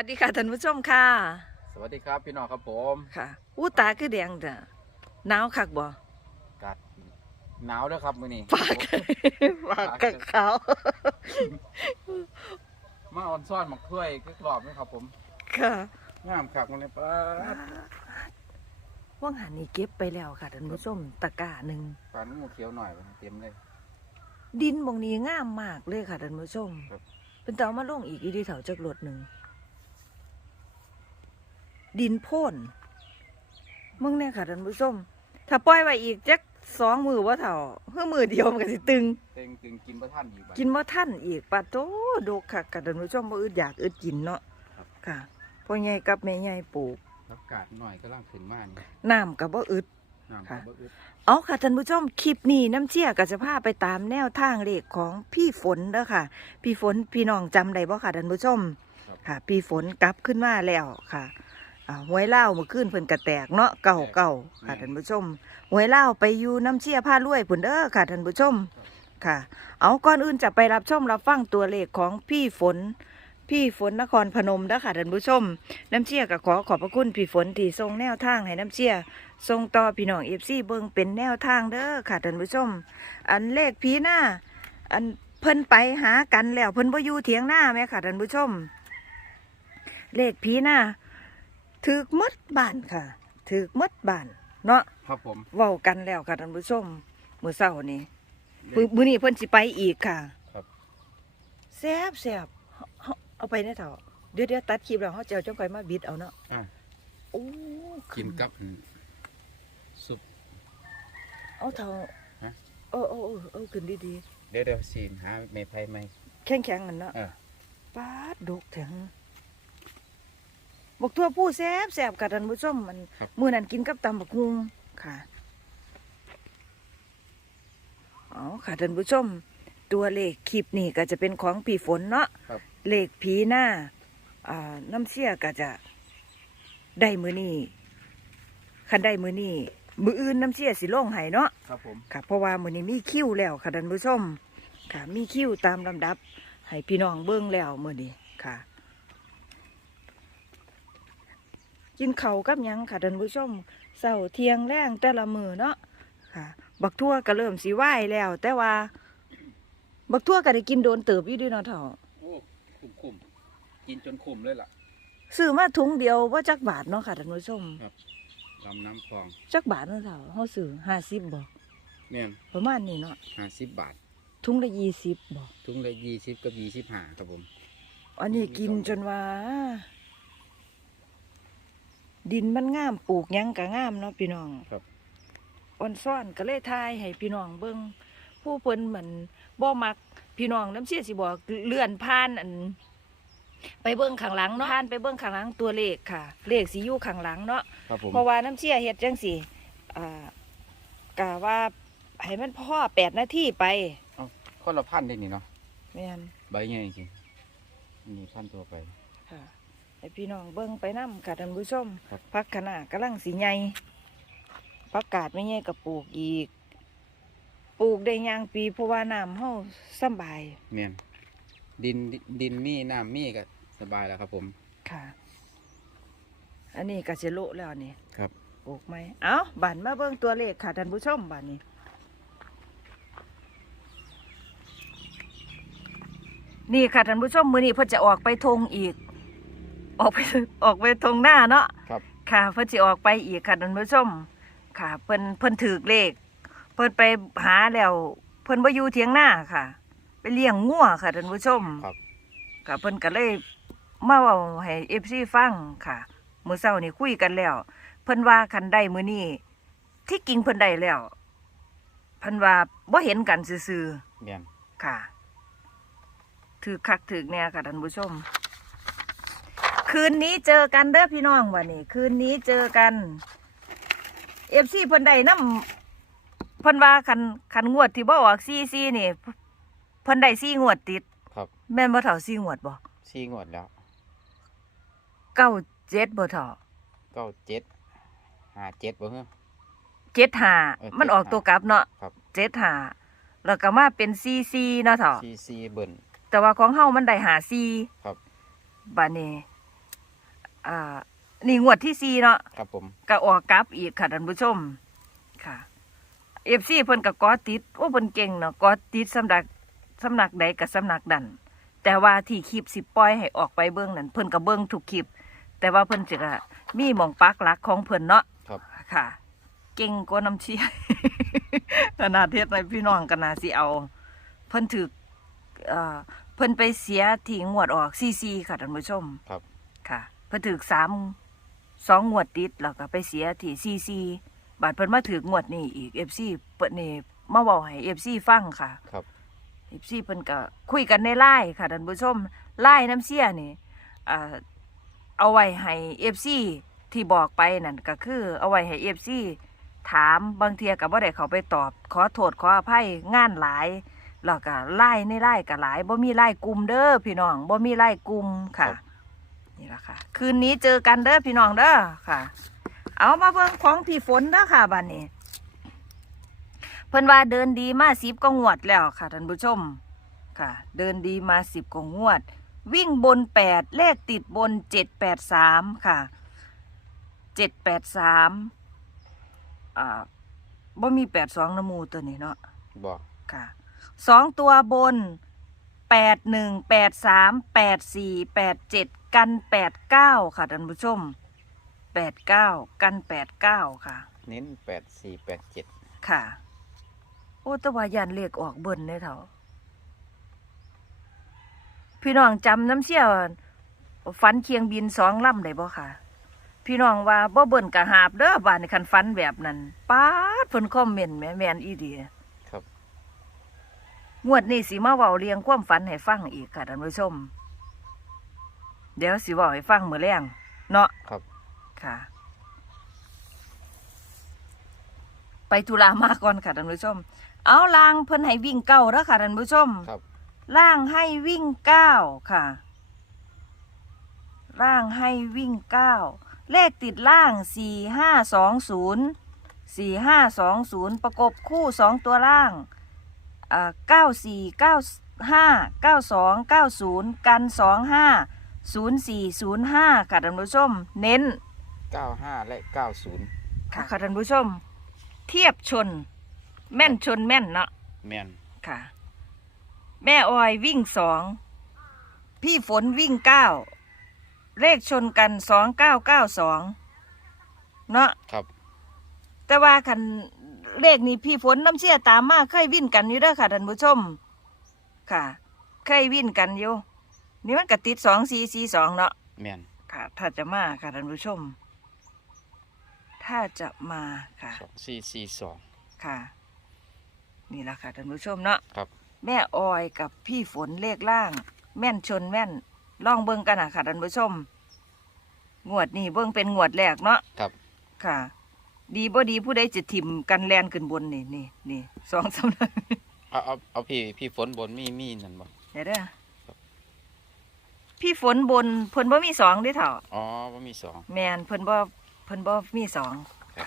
วัสดีค่ะท่านผู้ชมค่ะ สวัสดีครับพี่น้องครับผมค่ะอู้ตาคือแดงจ้ะหนาวคักบ่กัดหนาวด้วยครับมื้อนี้ปากปากกัขาวมาออนซ่อนหมกถ้วยก็กรอบไหมครับผม ค่ะงามคักมันเลยป้าดว่างหันนี่เก็บไปแล้วค่ะท่านผู้ชมตะกร้าหนึ่งปานงูเขียวหน่อยไปเต็มเลย ดินบงนี้งามมากเลยค่ะท่านผู้ชมครับเป็นเตามาลงอีกอีดีเถาจักรถหนึ่ง ดินโพ่นมึงเนี่ยค่ะท่านผู้ชม ถ้าปล่อยไว้อีกจักสองมือว่าเถ่าเพื่อมือเดียวมันก็สิตึง เต็งตึงกินประท่านอีกบัดกินบ่ทันอีกปะโตดกค่ะกับท่านผู้ชมบ่อึดอยากอึดกินเนาะครับ ค่ะพ่อใหญ่กับแม่ใหญ่ปลูกอากาศหน่อยก็ล่างขึ้นมานี่น้ำก็บ่อึด น้ำค่ะก็บ่อึดเอาค่ะท่านผู้ชมคลิปนี้น้ำเชี่ยก็จะพาไปตามแนวทางเลขของพี่ฝนเด้อค่ะ พี่ฝนพี่น้องจำได้บ่ค่ะท่านผู้ชม ครับค่ะ พี่ฝนกลับขึ้นมาแล้วค่ะอ่า หวยเล่าวเมื่อคืนเพิ่นกระแตกเนาะเก่าเก่าค่ะท่านผู้ชมหวยเล่าวไปอยู่น้ำเชี่ยผ้ารวยพุ่นเด้อค่ะท่านผู้ชมค่ะ เอาก่อนอื่นจะไปรับชมรับฟังตัวเลขของพี่ฝน พี่ฝนนครพนมเด้อค่ะท่านผู้ชม น้ำเชี่ยก็ขอขอบพระคุณพี่ฝนที่ทรงแนวทางให้น้ำเชี่ยทรงต่อพี่น้องเอฟซีเบิ่งเป็นแนวทางเด้อค่ะท่านผู้ชม อันเลขพีหน้าอันเพิ่นไปหากันแล้วเพิ่นบ่อยู่เถียงหน้าแม่ค่ะท่านผู้ชม เลขพีหน้า ถือมดบ้านค่ะ ถือมดบ้าน เนาะครับผมเว้ากันแล้วค่ะท่านผู้ชมมื้อเช้านี้มื้อมื้อนี้เพิ่นสิไปอีกค่ะครับแซ่บแซ่บเฮาเอาไปได้เถอะเดี๋ยวเดี๋ยวตัดคลิปแล้วเฮาจะเอาจังค่อยมาบิดเอาเนาะอะโอ้กินกับซุปเอาเถอะฮะเออเออเออเออขึ้นดีเดี๋ยวเดี๋ยวซีนหาเมไพไหมๆแข็งๆกันเนาะเออปาดดกถึง บอกทั่วผู้แซ่บแซ่บค่ะท่านผู้ชมมันครับ มื้อนั้นกินกับตำบักฮุงค่ะเอาค่ะท่านผู้ชม ตัวเลขคลิปนี่ก็จะเป็นของพี่ฝนเนาะครับ เลขผีหน้าอ่าน้ำเชี่ยก็จะได้มือนี่คันได้มือนี่มืออื่นน้ำเชี่ยสิลงให้เนาะ ครับผม ค่ะเพราะว่ามือนี้มีคิวแล้วค่ะท่านผู้ชมค่ะมีคิวตามลำดับ ให้พี่น้องเบิ้งแล้วมือนี้ค่ะ กินเขาวกับหยังค่ะท่านผู้ชมเสาเที่ยงแรงแต่ละมือเนาะค่ะ บักทั่วก็เริ่มสีไหวแล้ว แต่ว่า บักทั่วก็ได้กินโดนเติบอยู่ด้วยเนาะเถ่าโอ้คุ้มคุ้มกินจนคุ้มเลยล่ะซื้อมาถุงเดียวว่าจักบาทเนาะค่ะท่านผู้ชมลำน้ำคลองจักบาทเนาะเถ่าเขาซื้อห้าสิบบ่แม่นประมาณนี้เนาะห้าสิบบาทถุงละยี่สิบบ่ถุงละยี่สิบกับยี่สิบห้าครับผม อันนี้กินจนว่า ดินมันงามปลูกหยังก็งามเนาะพี่น้องครับ อ่อนซ่อนก็เลยทายให้พี่น้องเบิ่งผู้เพิ่นเหมือนบ่มักพี่น้องน้ำเสียสิบอกเลื่อนผ่านอัน ไปเบิ่งข้างหลังเนาะผ่านไปเบิ่งข้างหลังตัวเลขค่ะ เลขสิอยู่ข้างหลังเนาะ ครับผมเพราะว่าน้ำเชี่ยเฮ็ดจังสิอ่ากะว่าให้มันพ่อแปดนาทีไปคนละพันได้นี่เนาะแม่นใบใหญ่จริงๆมีพันตัวไปค่ะ ให้พี่น้องเบิ่งไปนํค่ะท่านผู้ชมครับ พักขนาดกำลังสีใหญ่พักกาดไม่ใหญ่ก็ปลูกอีก ปลูกได้ยางปีเพราะว่าน้ำเฮาสำบายเมียนดินดินมีน้ำมีก็สบายแล้วครับผม ค่ะ อันนี้ก็สิโละแล้วนี่ครับ ปลูกไหมเอ้าบันมาเบิ่งตัวเลขค่ะท่านผู้ชมบันนี้ นี่ค่ะท่านผู้ชมมือนี้เพิ่นจะออกไปทงอีก ออกไปออกไปทงหน้าเนาะครับ ค่ะ เพิ่นจะออกไปอีกค่ะท่านผู้ชม ค่ะ เพิ่นเพิ่นถือเลข เพิ่นไปหาแล้วเพิ่นบ่อยู่เถียงหน้าค่ะ ไปเลี้ยงงัวค่ะท่านผู้ชมครับ ค่ะเพิ่นก็เลยมาเว้าให้ FC ฟังค่ะ มื้อเช้านี่คุยกันแล้ว เพิ่นว่าคันได้มื้อนี้ที่จริงเพิ่นได้แล้ว เพิ่นว่าบ่เห็นกันซื่อเมียนๆค่ะ ถือคักถือแน่ค่ะท่านผู้ชม คืนนี้เจอกันเด้อพี่น้องวันนี้ คืนนี้เจอกันเอฟซีเพิ่นได้น้ำเพิ่นว่าคันคันงวดที่บ่ออกซีซีนี่เพิ่นได้ซีงวดติดครับ แม่นบ่เท่าซีงวดบ่สี่งวดแล้วเก้าเจ็ดบ่เท่าเก้าเจ็ดห้าเจ็ดบ่เหรอเจ็ดห้าเออมันออกตัวกลับเนาะครับเจ็ดห้าแล้วก็มาเป็นซีซีเนาะเท่าซีซีเบิ่นแต่ว่าของเฮามันได้หาซีครับบัดนี้ อ่า นี่งวดที่สี่เนาะครับผมก็ออกกลับอีกค่ะท่านผู้ชม ค่ะเอฟซีเพิ่นก็กอติดโอ้เพิ่นเก่งเนาะกอติดสำนักสำนักใดกับสำนักดันแต่ว่าที่คลิปสิปล่อยให้ออกไปเบิ่งนั่นเพิ่นก็เบิ่งทุกคลิป แต่ว่าเพิ่นจะก็มีหมองปักหลักของเพิ่นเนาะครับค่ะ เก่งกว่าน้ำเชียขนาดเทศในพี่น้องก็น่าสิเอา เพิ่นถึกเอ่อเพิ่นไปเสียที่งวดออกซีซีค่ะท่านผู้ชมครับค่ะ เพิ่นถึกสามสองงวดติดแล้วก็ไปเสียที่ซีซีบาดเพิ่นมาถึกงวดนี้อีกเอฟซีเปิดนี่มาเว้าให้เอฟซีฟังค่ะครับเอฟซีเพิ่นก็คุยกันในไลน์ค่ะท่านผู้ชมไลน์น้ำเสียนี่เอ่อเอาไว้ให้เอฟซีที่บอกไปนั่นก็คือเอาไว้ให้เอฟซีถามบางเทียกับว่าได้เขาไปตอบ ขอโทษขออภัยงานหลายแล้วก็ไล่ในไล่ก็หลายบ่มีไล่กลุ่มเด้อพี่น้องบ่มีไล่กลุ่มค่ะครับ นี่แหละค่ะ คืนนี้เจอกันเด้อพี่น้องเด้อค่ะ เอามาเบิ่งของพี่ฝนเด้อค่ะบัดนี้ เพิ่นว่าเดินดีมาสิบก็งวดแล้วค่ะท่านผู้ชมค่ะ เดินดีมาสิบกว่างวด วิ่งบนแปดเลขติดบนเจ็ดแปดสามค่ะเจ็ดแปดสามอ่าบ่มีแปดสองนำหมูตัวนี้เนาะบอกค่ะสองตัวบน แปดหนึ่งแปดสามแปดสี่แปดเจ็ดกันแปดเก้าค่ะท่านผู้ชมแปดเก้ากันแปดเก้าค่ะ เน้นแปดสี่แปดเจ็ดค่ะ โอ้แตะวายันเลขออกเบิ่นได้เถอะพี่น้องจำน้ำเชี่ยวฟันเคียงบินสองลำได้บ่ค่ะ พี่น้องว่าบ่เบิ่นกะหาบเด้อบ้านนี้คันฟันแบบนั้นป๊าดเพิ่นคอมเมนต์แหม่แม่นอีดีครับ งวดนี้สิมาเว้าเรียงความฝันให้ฟังอีกค่ะท่านผู้ชม เดี๋ยวสิเว้าให้ฟังมื้อแรงเนาะครับ ค่ะ ไปธุระมาก่อนค่ะท่านผู้ชม เอาล่างเพิ่นให้วิ่งเก้าแล้วค่ะท่านผู้ชมครับ ล่างให้วิ่งเก้าค่ะ ล่างให้วิ่งเก้าเลขติดล่างสี่ห้าสองศูนย์สี่ห้าสองศูนย์ประกบคู่สองตัวล่างอ่า เก้าสี่เก้าห้าเก้าสองเก้าศูนย์กันสองห้าศูนย์สี่ศูนย์ห้าค่ะท่านผู้ชม เน้นเก้าห้าและเก้าศูนย์ค่ะค่ะท่านผู้ชม เทียบชน แม่นชนแม่นเนาะแมนค่ะ แม่ออยวิ่งสองพี่ฝนวิ่งเก้าเลขชนกันสองเก้าเก้าสองเนาะครับ แต่ว่าคัน เลขนี้พี่ฝนน้ำเชี่ยตามมาเคยวิ่นกันอยู่เด้อค่ะท่านผู้ชม ค่ะเคยวิ่นกันอยู่นี่มันกติดสองสี่สี่สองเนาะแมนค่ะ ถ้าจะมาค่ะท่านผู้ชม ถ้าจะมาค่ะ สองสี่สี่สอง ค่ะ นี่แหละค่ะท่านผู้ชมเนาะครับ แม่ออยกับพี่ฝนเลขล่าง แม่นชนแม่นลองเบิ่งกันนะค่ะท่านผู้ชม งวดนี้เบิ่งเป็นงวดแรกเนาะครับ ค่ะ ดีบ่ดีผู้ใดจะถิ่มกันแลนขึ้นบนนี่นี่นี่สองสำนักเอาเอาเอาพี่พี่ฝนบนมีมีนั่นบ่เดี๋ยวเด้อพี่ฝนบนเพิ่นบ่มีสองเด้เถ่าอ๋อว่ามีสองแมนเพิ่นบ่เพิ่นบ่มีสองครับ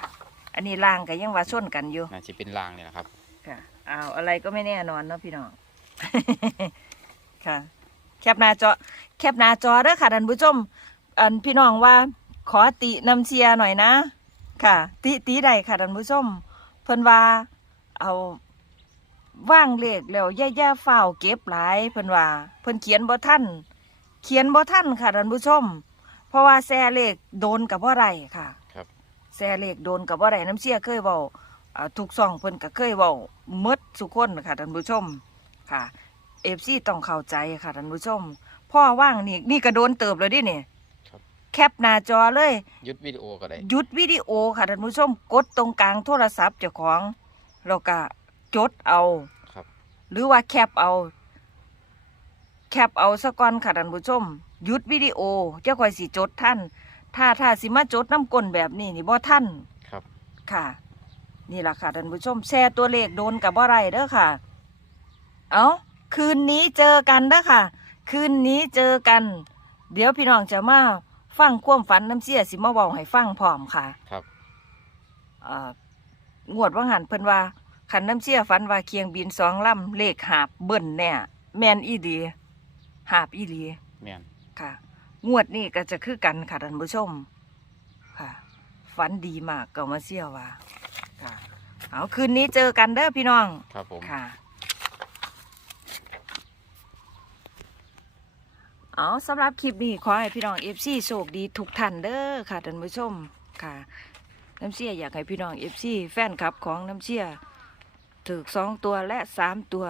อันนี้ล่างก็ยังว่าชนกันอยู่น่าจะเป็นลางเนี่ยนะครับ ค่ะอ้าวอะไรก็ไม่แน่นอนเนาะพี่น้อง ค่ะ แคปหน้าจอ แคปหน้าจอเด้อค่ะท่านผู้ชม อันพี่น้องว่าขอตินำเชียร์หน่อยนะ ค่ะติติใดค่ะท่านผู้ชมเพิ่นว่าเอาว่างเลขแล้วย่าย่าๆฝ้าวเก็บหลายเพิ่นว่า เพิ่นเขียนบ่ทันเขียนบ่ทันค่ะท่านผู้ชม เพราะว่าแซ่เลขโดนกับว่าไรค่ะครับ แซ่เลขโดนกับว่าไรน้ำเชี่ยเคยเว้าอ่าทุกซ่องเพิ่นก็เคยเว้าหมดสุกคนค่ะท่านผู้ชมค่ะ เอฟซีต้องเข้าใจค่ะท่านผู้ชมพ่อว่างนี่นี่ก็โดนเติบเลยดิเนี่ยครับ แคปหน้าจอเลยหยุดวิดีโอก็ได้หยุดวิดีโอค่ะท่านผู้ชมกดตรงกลางโทรศัพท์เจ้าของแล้วก็จดเอา ครับ หรือว่าแคปเอา แคปเอาสะก่อนค่ะท่านผู้ชมหยุดวิดีโอเจ้าคอยสิจดท่าน ถ้าถ้าสิมาจดน้ำกลนแบบนี้นี่บ่ท่านครับ ค่ะ นี่แหละค่ะท่านผู้ชม แชร์ตัวเลขโดนกับบ่ไรเด้อค่ะ เอาคืนนี้เจอกันเด้อค่ะ คืนนี้เจอกัน เดี๋ยวพี่น้องจะมา ฟังความฝันน้ำเสียสิมาเว้าให้ฟังพร้อมค่ะครับเอ่องวดว่าหันเพิ่นว่าขันน้ำเชี่ยฝันว่าเคียงบินสองลำเลขหาบเบิ่นแน่แมนอีดีหาบอีดีแมนค่ะ งวดนี้ก็จะคือกันค่ะท่านผู้ชม ค่ะฝันดีมากเก่ามาเสียว่าค่ะ เอาคืนนี้เจอกันเด้อพี่น้องครับผม ค่ะ เอาสำหรับคลิปนี้ขอให้พี่น้องเอฟซีโชคดีทุกท่านเด้อค่ะท่านผู้ชมค่ะ น้ำเชี่ยอยากให้พี่น้องเอฟซีแฟนคลับของน้ำเชี่ยถือสองตัวและสามตัว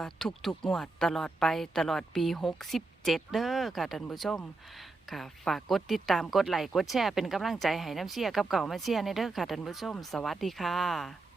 ทุกๆงวดตลอดไปตลอดปีหกสิบเจ็ดเด้อค่ะท่านผู้ชมค่ะ ฝากกดติดตามกดไลค์กดแชร์เป็นกำลังใจให้น้ำเชี่ยกับเก่ามาเชี่ยในเด้อค่ะท่านผู้ชม สวัสดีค่ะ